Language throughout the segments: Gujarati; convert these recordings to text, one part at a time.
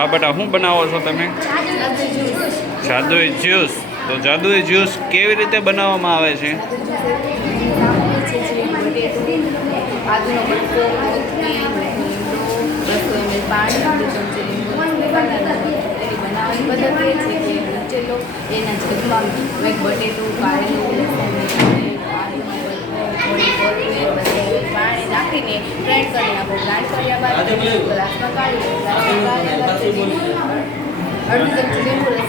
હા બેટા, શું બનાવો છો તમે? જાદુઈ જ્યુસ. તો જાદુઈ જ્યુસ કેવી રીતે બનાવવામાં આવે છે? આદુનો બટકો, કોથમીર, લીમડો, 200 ml પાણી, 2 ચમચી લીંબુ એની બનાવવાની પદ્ધતિ એ છે કે રચેલો એના જગમાં એક બટેટું, કારેલું, થોડી કોથમીર, પાણી નાખીને ગ્રાઇન્ડ કરી નાખો. ગ્રાઇન્ડ કર્યા બાદ ગ્લાસમાં કાઢી અડધી ચમચી લીંબુ રસ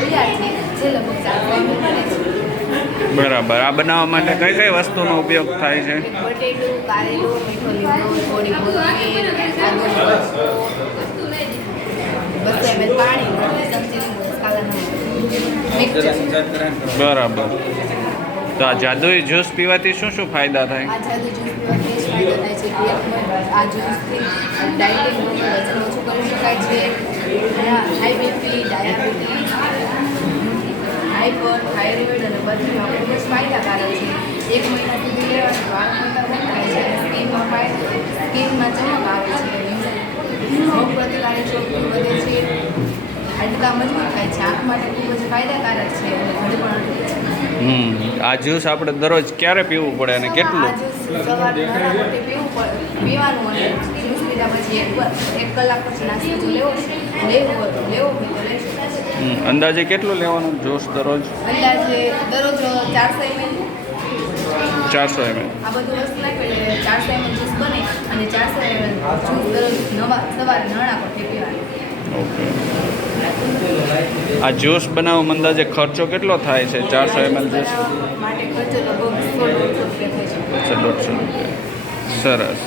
તૈયાર છે, જે લગભગ 4 બને છે. બરાબર. આ બનાવવા માટે કઈ કઈ વસ્તુનો ઉપયોગ થાય છે? બટેટું, કારેલું, મીઠો લીમડો, થોડી કોથમીર, આદુનો બટકો, 200 ml પાણી, અડધી ચમચી લીંબુ બરાબર. તો આ જાદુઈ જ્યુસ પીવાથી શું શું ફાયદા થાય? આ જાદુઈ જ્યુસ પીવાથી ફાયદા થાય છે કે આ જ્યુસથી ડાયબિટીસ વજન ઓછું કરી શકાય છે. High BP, diabetes, hyper thyroid અને બધામાં ખૂબ જ ફાયદાકારક છે. 1 મહિના સુધી લેવાનું વાળ ખરતા બંધ થાય છે અને સ્કિનમાં ચમક આવે છે. રોગ પ્રતિકારક શક્તિ વધે છે, હાડકાં મજબૂત થાય છે, આંખ માટે ખૂબ જ ફાયદાકારક છે અને ઘણી પણ આ જ્યુસ આપણે દરરોજ ક્યારે પીવું પડે અને કેટલું? આ જ્યુસ સવારે પીવાનું અને જ્યુસ પીધા પછી 1 કલાક પછી નાસ્તો લેવો હોય તો લઈ શકાય. અંદાજે કેટલું લેવાનું જ્યુસ દરરોજ? અંદાજે દરરોજ 400 ml. 400 ml. આ બધું વસ્તુ નાખી એટલે 400 ml જ્યુસ બને અને 400 ml જ્યુસ દરરોજ સવારે નળા પર પીવાનું. ઓકે. આ જ્યુસ બનાવવા અંદાજે ખર્ચો કેટલો થાય છે? 400 ml જ્યુસ માટે ખર્ચો લગભગ 100-150 રૂપિયા થઈ શકે. 150 રૂપિયા. સરસ.